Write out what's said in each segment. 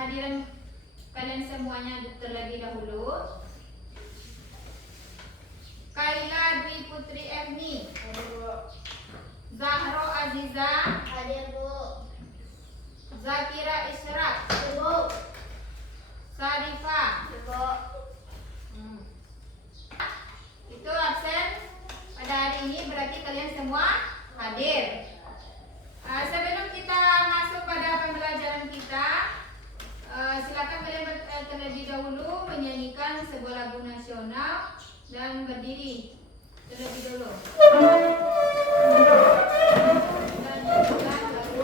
hadirin kalian semuanya terlebih dahulu. Kaila Dwi Putri Erni. Zahro Aziza. Hadir, Bu. Zakira Isyraq. Bu. Sarifah. Bu. Itu absen pada hari ini, berarti kalian semua hadir. Sebelum kita masuk pada pembelajaran kita, silakan kalian terlebih dahulu menyanyikan sebuah lagu nasional dan berdiri terlebih dahulu. Dan nyanyikan lagu.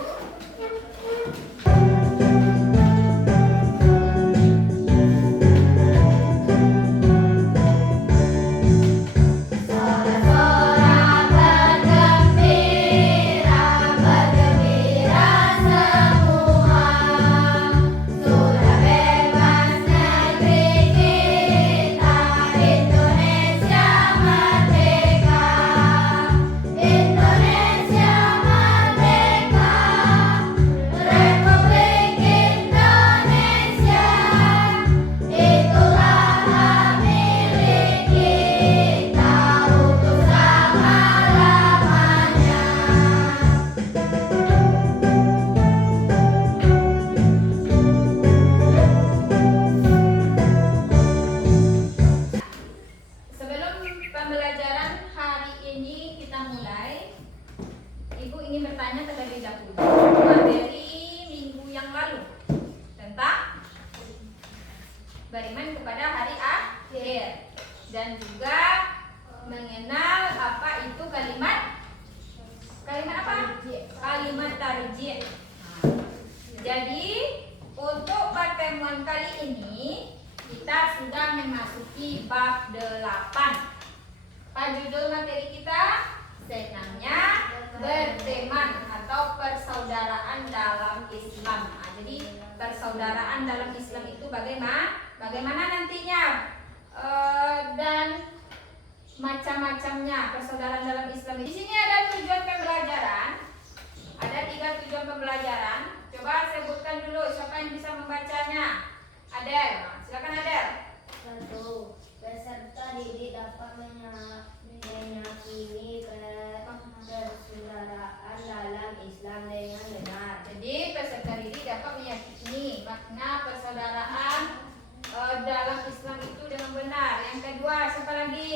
Beriman kepada hari akhir dan juga mengenal apa itu kalimat apa? Kalimat tarjih. Jadi untuk pertemuan kali ini kita sudah memasuki bab 8. Apa judul materi kita? Senangnya berteman atau persaudaraan dalam Islam. Jadi persaudaraan dalam Islam itu bagaimana nantinya dan macam-macamnya persaudaraan dalam Islam. Di sini ada tujuan pembelajaran. Ada 3 tujuan pembelajaran. Coba sebutkan dulu siapa yang bisa membacanya. Adel, silakan Adel. 1. Peserta didik dapat meyakini persaudaraan dalam Islam dengan benar. Jadi peserta didik dapat meyakini makna persaudaraan dalam Islam itu dengan benar. Yang kedua, siapa lagi?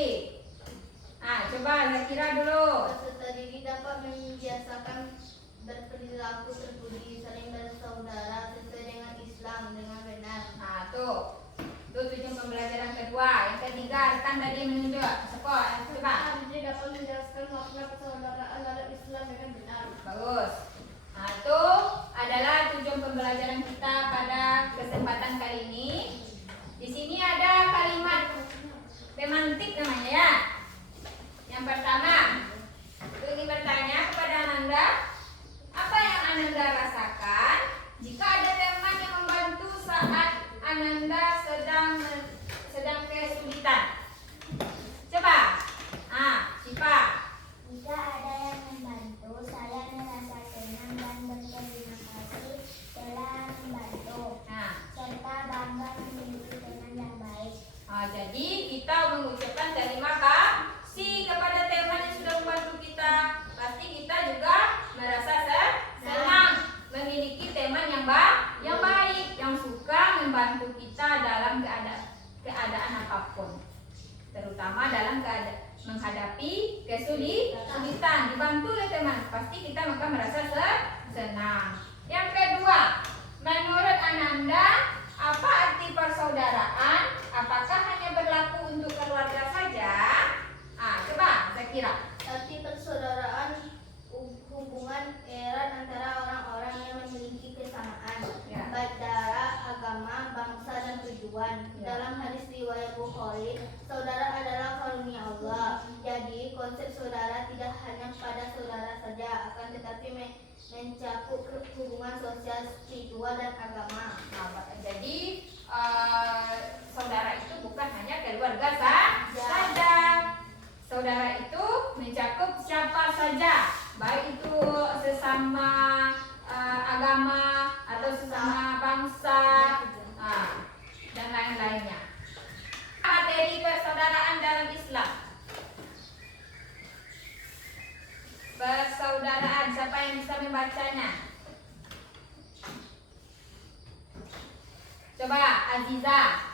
Coba Zakira dulu. Peserta didik dapat membiasakan berperilaku terpuji, saling bersaudara sesuai dengan Islam dengan benar. Tuh tujuan pembelajaran kedua. Yang ketiga, rekan tadi menunjuk. Coba. Didik dapat menjelaskan makna persaudaraan dalam Islam dengan benar. Bagus. Itu adalah tujuan pembelajaran kita pada kesempatan kali ini. Di sini ada kalimat pemantik namanya ya. Yang pertama, ingin bertanya kepada Ananda, apa yang Ananda rasakan jika ada teman yang membantu saat Ananda sedang kesulitan? Coba. Sipa. Jika ada yang membantu, saya merasa senang dan berterima kasih telah membantu, serta bangga memiliki teman yang baik. Jadi kita mengucapkan terima kasih kepada teman yang sudah membantu kita. Pasti kita juga merasa senang memiliki teman yang baik, yang suka membantu kita dalam keadaan apapun, terutama dalam menghadapi kesulitan. Dibantu oleh teman, pasti kita maka merasa senang. Yang kedua, menurut Ananda, apa arti persaudaraan? Apakah hanya berlaku untuk keluarga saja? Coba Zakira. Arti persaudaraan hubungan erat antara orang-orang yang memiliki kesamaan, baik darah, agama, bangsa, dan tujuan. Dalam hadis riwayat Bukhari, saudara adalah karunia Allah. Jadi konsep saudara tidak hanya pada saudara saja, akan tetapi mencakup hubungan sosial, spiritual, dan agama. Jadi saudara itu bukan hanya keluarga saja. Saudara itu mencakup siapa saja, baik itu sesama agama atau sesama bangsa Coba Aziza.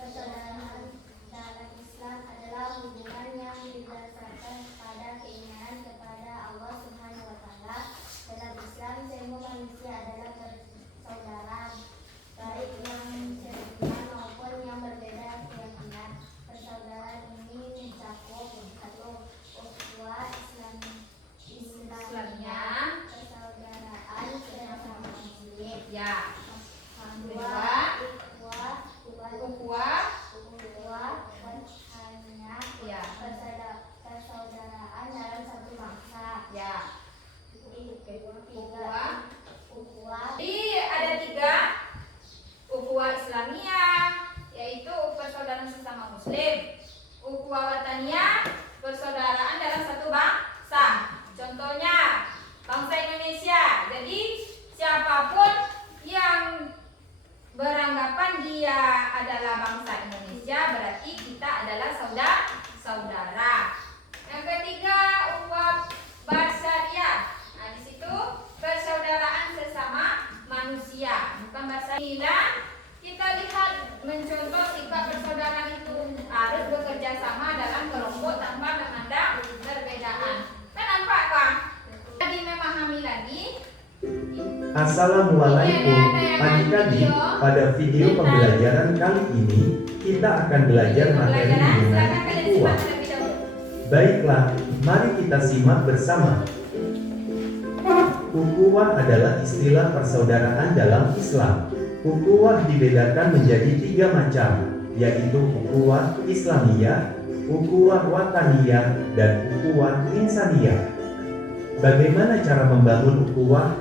Persaudaraan dalam Islam adalah hubungan yang didasarkan pada keimanan kepada Allah Subhanahu wa taala. Dalam Islam semua manusia adalah bersaudara, baik yang seiman maupun yang berbeda keyakinan. Persaudaraan ini mencakup satu, ukhuwah Islamnya, persaudaraan sesama muslim. Ya. Dua, Ukhuwah. Ya. Persaudaraan dalam satu bangsa. Ya. Ukhuwah. Jadi ada 3. Ukhuwah Islamiyah, yaitu persaudaraan sesama muslim. Ukhuwah Wataniyah, persaudaraan dalam satu bangsa. Contohnya bangsa Indonesia. Jadi siapapun yang beranggapan dia adalah bangsa Indonesia, berarti kita adalah saudara. Yang ketiga, ukhuwah basyariah. Nah, di situ persaudaraan sesama manusia, bukan basyariah. Kita lihat mencontoh sikap persaudaraan itu harus bekerja sama dalam kelompok tanpa memandang perbedaan. Kan nampak kan? Lagi memahami lagi. Assalamualaikum adik-adik. Pada video pembelajaran kali ini kita akan belajar materi mengenai ukhuwah. Baiklah, mari kita simak bersama. Ukhuwah adalah istilah persaudaraan dalam Islam. Ukhuwah dibedakan menjadi 3 macam, yaitu ukhuwah Islamiyah, ukhuwah Wataniyah, dan ukhuwah Insaniyah. Bagaimana cara membangun ukhuwah?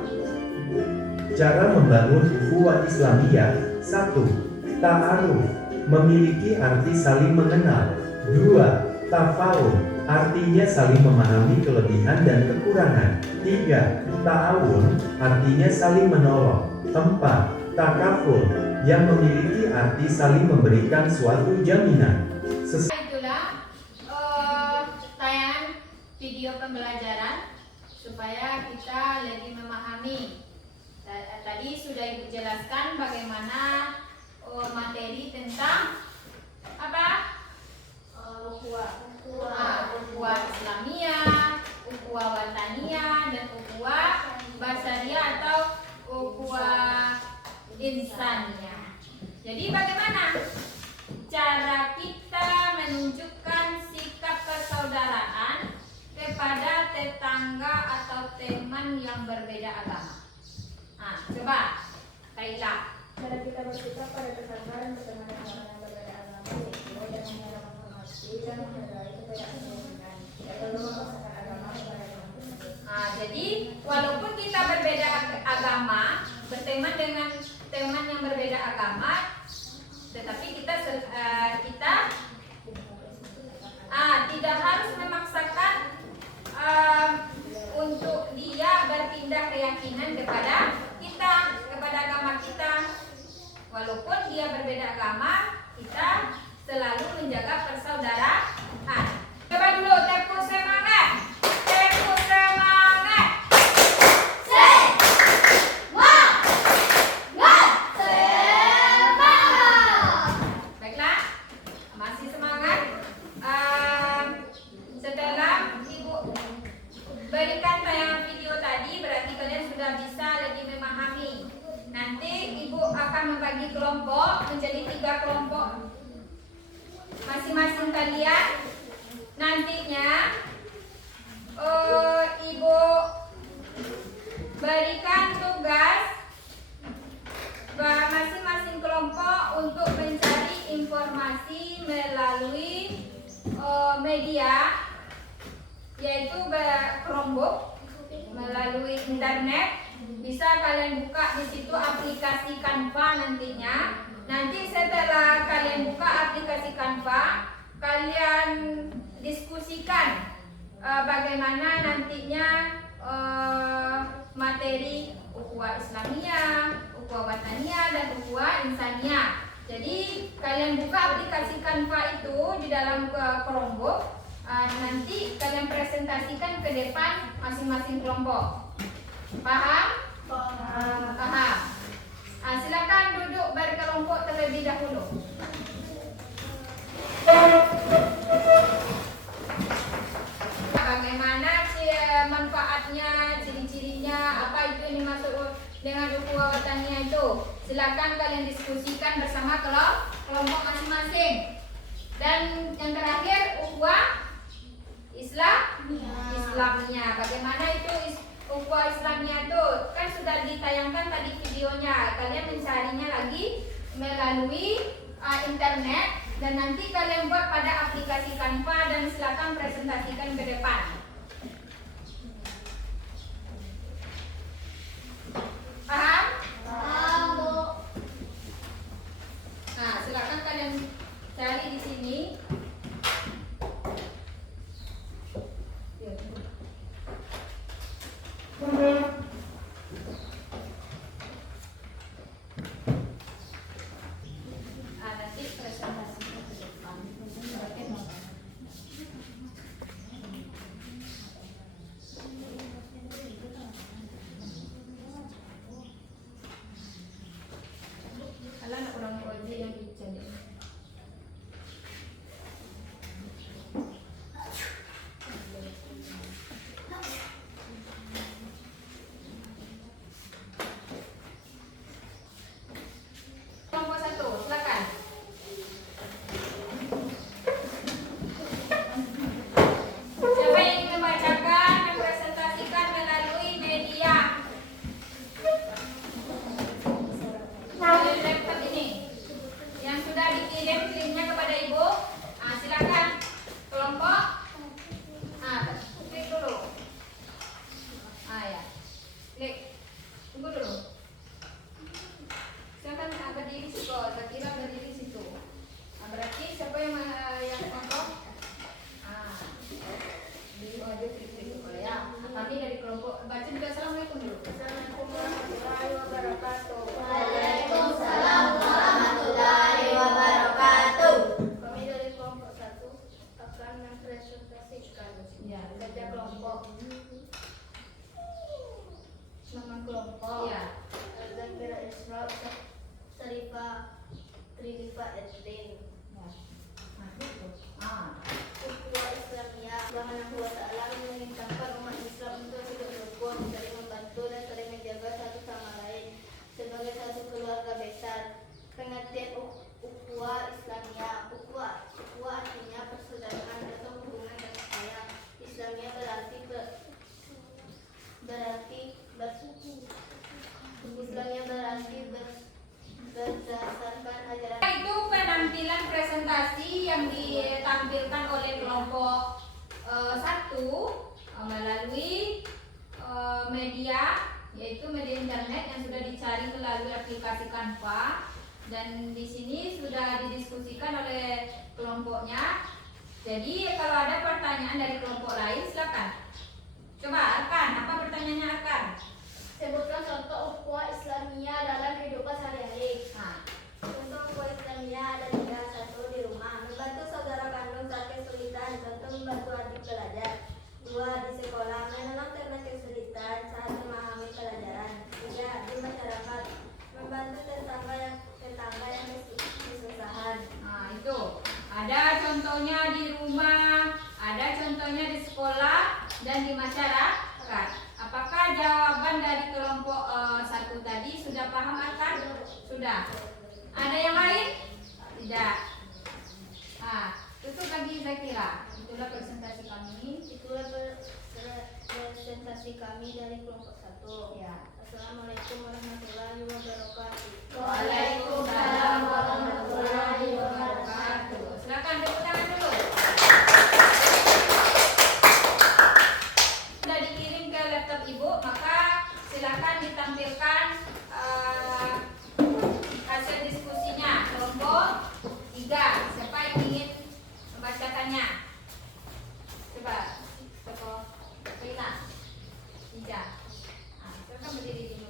Cara membangun ukhuwah Islamiyah. 1. Ta'aruf, memiliki arti saling mengenal. 2. Tafahum, artinya saling memahami kelebihan dan kekurangan. 3. Ta'awun, artinya saling menolong. 4. Takaful, yang memiliki arti saling memberikan suatu jaminan. Itulah tayangan video pembelajaran supaya kita lebih memahami. Tadi sudah Ibu jelaskan bagaimana materi tentang apa? Ukhuwah Islamiyah, ukhuwah Wataniyah, dan ukhuwah basyariah atau ukhuwah Insaniyah. Jadi bagaimana cara kita menunjukkan sikap persaudaraan kepada tetangga atau teman yang berbeda agama? Nah, coba Taila. Cara kita bersikap pada tetangga dan teman yang berbeda agama yaitu dengan menghormati dan menghargai keberadaan dan perlu memaksakan agama kepada teman. Nah, jadi walaupun kita berbeda agama, berteman dengan teman yang berbeda agama, tetapi kita tidak harus memaksakan untuk dia berpindah keyakinan kepada agama kita. Walaupun dia berbeda agama, kita selalu menjaga persaudaraan. Coba dulu tepuk semangat. Tepuk semangat. Baiklah, masih semangat. Setelah Ibu berikan tayangan video tadi, berarti kalian sudah bisa lebih memahami. Nanti Ibu akan membagi kelompok menjadi 3 kelompok. Masing-masing kalian nantinya Ibu berikan tugas masing-masing kelompok untuk mencari informasi melalui media, yaitu Chromebook, melalui internet. Bisa kalian buka di situ aplikasi Canva nantinya. Nanti setelah kalian buka aplikasi Canva, kalian diskusikan bagaimana nantinya materi ukhuwah Islamiyah, ukhuwah Wataniyah, dan ukhuwah Insaniyah. Jadi kalian buka aplikasi Canva itu di dalam Chromebook. Nanti kalian presentasikan ke depan masing-masing kelompok. Paham? Paham. Silakan dengan ukhuwah wataniyah itu. Silakan kalian diskusikan bersama kelompok masing-masing. Dan yang terakhir ukhuwah Islamiyah. Bagaimana itu ukhuwah Islamiyah itu? Kan sudah ditayangkan tadi videonya. Kalian mencarinya lagi melalui internet dan nanti kalian buat pada aplikasi Canva dan silakan presentasikan ke depan. Paham? Paham, Bu. Nah, silakan kalian cari di sini. Nanti presentasinya ke depan. Alam orang tua yang bicara. Kelompok 1, silakan. Siapa yang ingin membacakan dan presentasikan melalui media? Melalui laptop ini yang sudah dikirim linknya kepada ibu. Silakan kelompok. Klik dulu. Ya, klik. Tunggu dulu. Silakan berdiri situ. Saya kira berdiri situ. Berarti siapa yang kelompok? Dia klik dulu ya. Kami dari kelompok. Baca juga assalamualaikum dulu. Assalamualaikum warahmatullahi wabarakatuh. Waalaikumsalam warahmatullahi wabarakatuh. Kami dari kelompok 1 akan mempresentasikan Ya, kerja kelompok. Nama kelompok Ya. Zakira Isra Sarifah Tridiva Edwin. Ukhuwah Islamiyah Subhanahu wa ta'ala menginginkan umat Islam untuk hidup rukun, saling membantu dan saling menjaga satu sama lain sebagai satu keluarga besar. Pengertian ukhuwah Islamiyah. Ukhuwah artinya persaudaraan atau hubungan kasih sayang. Islamiyah berarti berdasarkan ajaran. Itu penampilan presentasi yang ditampilkan oleh kelompok 1 melalui media, yaitu media internet yang sudah dicari melalui aplikasi Canva, dan di sini sudah didiskusikan oleh kelompoknya. Jadi kalau ada pertanyaan dari kelompok lain silakan. Coba Arkan, apa pertanyaannya Arkan? Sebutkan contoh ukhuwah Islamiyah dalam kehidupan sehari-hari. Contoh ukhuwah Islamiyah ada 3. 1. Di rumah, membantu saudara kandung saat kesulitan, contoh membantu adik belajar. 2. Di sekolah, menolong karena kesulitan saat memahami pelajaran. 3. Di masyarakat, membantu tetangga yang kesusahan. Itu ada contohnya di rumah, ada contohnya di sekolah dan di masyarakat. Apakah jawaban dari kelompok 1 tadi sudah paham Arkan? Sudah. Ada yang lain? Tidak. Tutup lagi Zakira. Itulah presentasi kami. Itulah presentasi kami dari kelompok 1. Ya. Assalamualaikum warahmatullahi wabarakatuh. Waalaikumsalam warahmatullahi wabarakatuh. Silakan tepuk tangan dulu. Sudah dikirim ke laptop ibu, maka silakan ditampilkan hasil diskusinya. Kelompok 3. Siapa yang ingin membacakannya? Coba, Toko Rina, Ija. Silakan berdiri di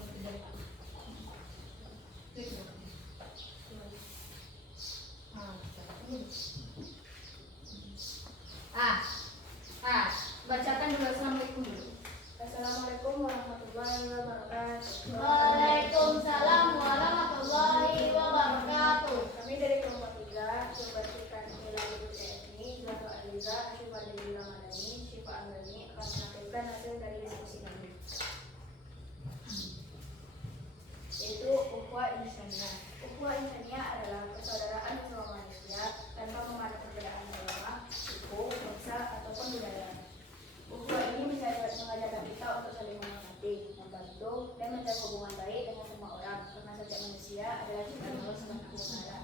mengajak manusia adalah kita Allah Subhanahu wa taala.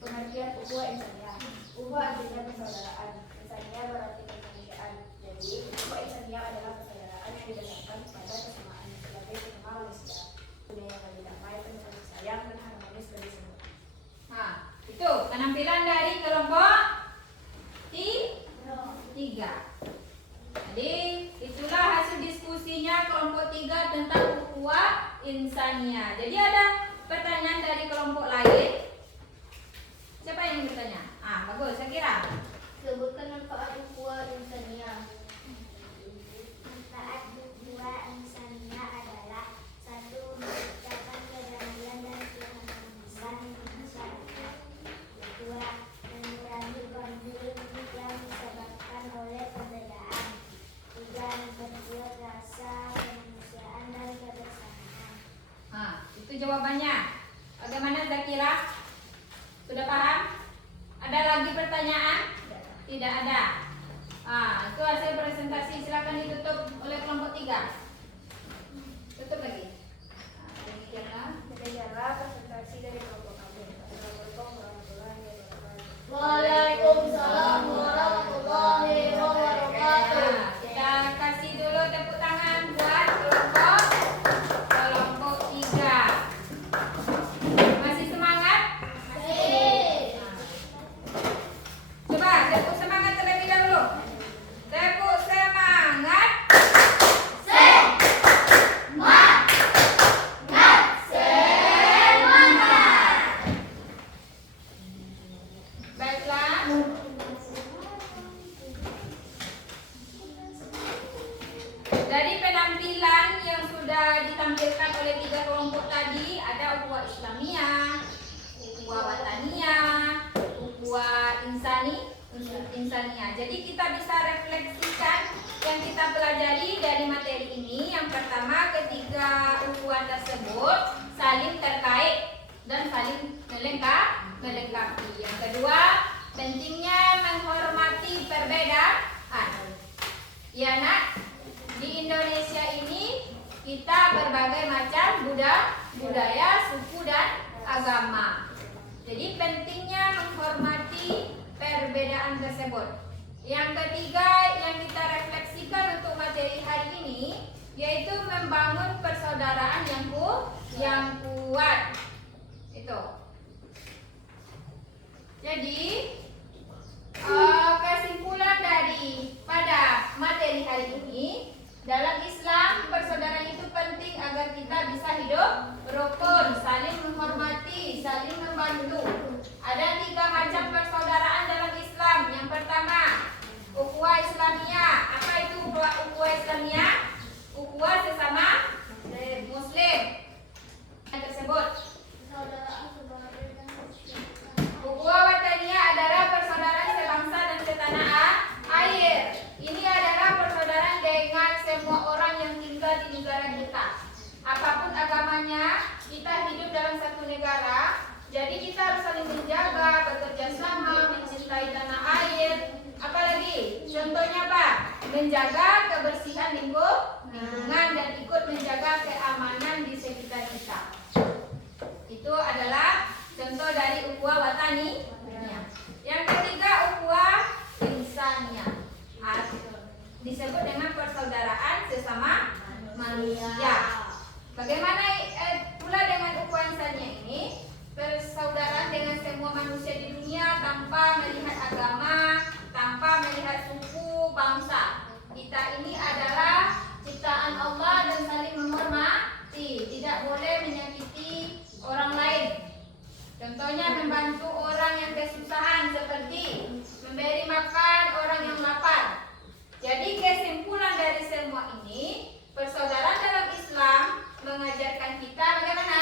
Pengertian ukhuwah insaniyah. Ukhuwah artinya persaudaraan. Insaniyah berarti kemanusiaan. Jadi, ukhuwah insaniyah adalah persaudaraan yang didasarkan pada kesamaan sebagai sesama manusia. Dunia yang lebih damai, penuh kasih sayang dan harmonis bagi semua. Nah, itu penampilan dari kelompok tiga. Jadi itulah hasil diskusinya kelompok 3 tentang ukhuwah insaniyah. Jadi ada pertanyaan dari kelompok lain. Siapa yang ingin bertanya? Bagus, saya kira. Sebutkan manfaat ukhuwah insaniyah. Manfaat ukhuwah insaniyah adalah 1. Menciptakan perdamaian dan keharmonisan masyarakat. 2. Mengurangi konflik yang disebabkan oleh perbedaan. 3. Memperkuat rasa kemanusiaan dan kebersamaan. Itu jawabannya. Bagaimana Zakira? Sudah paham? Ada lagi pertanyaan? Tidak ada. Itu hasil presentasi. Silakan ditutup oleh kelompok 3. Tutup lagi. Demikianlah. Demikianlah presentasi dari kelompok kami. Assalamualaikum warahmatullahi wabarakatuh. Waalaikumsalam warahmatullahi wabarakatuh. Kita kasih dulu tepuk tangan buat kelompok 3. Masih semangat? Coba tepuk semangat terlebih dahulu. Tepuk semangat. Baiklah. Dari penampilan yang sudah ditampilkan oleh 3 kelompok tadi, ada ukhuwah Islamiyah, ukhuwah Wataniyah, ukhuwah insaniyah. Jadi kita bisa refleksikan yang kita pelajari dari materi ini. Yang pertama, ketiga ukhuwah tersebut saling terkait dan saling melengkapi. Yang kedua, pentingnya menghormati perbedaan. Ya nak, di Indonesia ini kita berbagai macam budaya, suku dan agama. Jadi pentingnya menghormati perbedaan tersebut. Yang ketiga yang kita refleksikan untuk materi hari ini yaitu membangun persaudaraan yang kuat. Itu. Jadi kesimpulan dari pada materi hari ini, dalam Islam persaudaraan itu penting agar kita bisa hidup rukun, saling menghormati, saling membantu. Ada 3 macam persaudaraan dalam Islam. Yang pertama, ukhuwah Islamiyah. Apa itu ukhuwah Islamiyah? Ukhuwah sesama Muslim. Yang tersebut. Ukhuwah Wataniyah adalah persaudaraan sebangsa dan setanah air. Ini adalah persaudaraan dengan semua orang yang tinggal di negara kita. Apapun agamanya, kita hidup dalam satu negara. Jadi kita harus saling menjaga, bekerja sama, mencintai tanah air. Apalagi? Contohnya apa? Menjaga kebersihan lingkungan dan ikut menjaga keamanan di sekitar kita. Itu adalah contoh dari ukhuwah Wataniyah. Yang ketiga, ukhuwah insaniyah. Disebut dengan persaudaraan sesama manusia. Bagaimana pula dengan ukhuwah insaniyah ini? Persaudaraan dengan semua manusia di dunia tanpa melihat agama, tanpa melihat suku, bangsa. Kita ini adalah ciptaan Allah dan saling menghormati. Tidak boleh menyakiti orang lain. Contohnya membantu orang yang kesusahan seperti memberi makan orang yang lapar. Jadi kesimpulan dari semua ini, persaudaraan dalam Islam mengajarkan kita bagaimana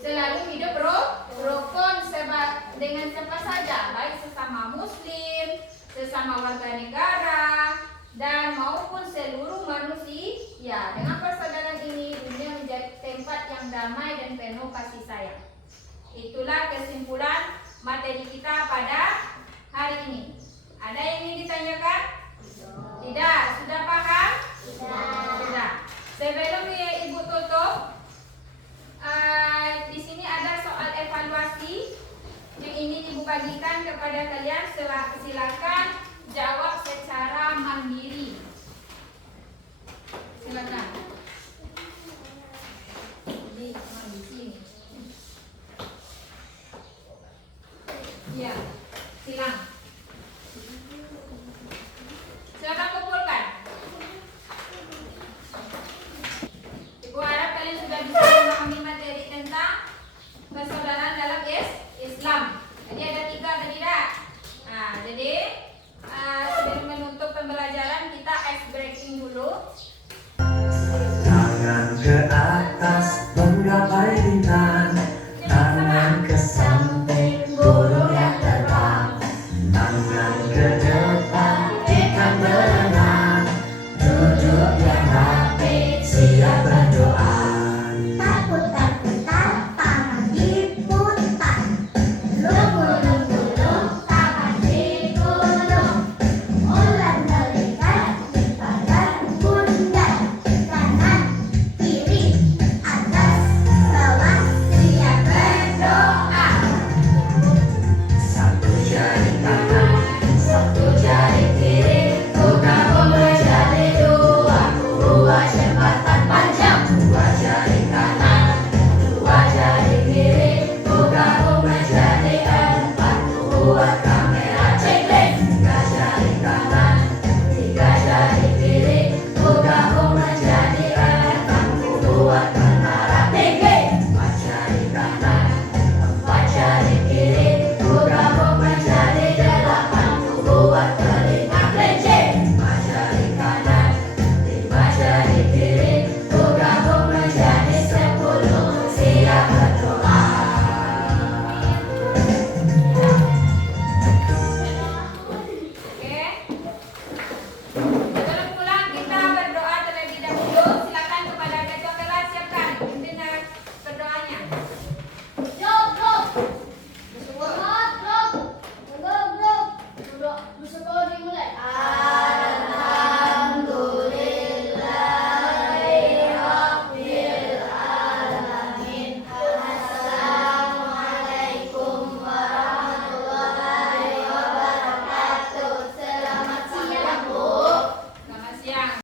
selalu hidup rukun dengan siapa saja, baik sesama Muslim, sesama warga negara, dan maupun seluruh manusia. Dengan persaudaraan ini dunia menjadi tempat yang damai dan penuh kasih sayang. Itulah kesimpulan materi kita pada hari ini. Ada yang ingin ditanyakan? Tidak. Sudah paham? Sudah. Sebelum Ibu tutup, di sini kepada kalian, silakan jawab secara mandiri. Silakan. Di sini. Iya, silang. Silakan kumpulkan. Ibu harap kalian sudah bisa memahami materi tentang persaudaraan dalam Islam. Jadi ada 3 tadi dah. Nah, jadi sebelum menutup pembelajaran kita ice breaking dulu. Tangan ke atas menggapai bintang.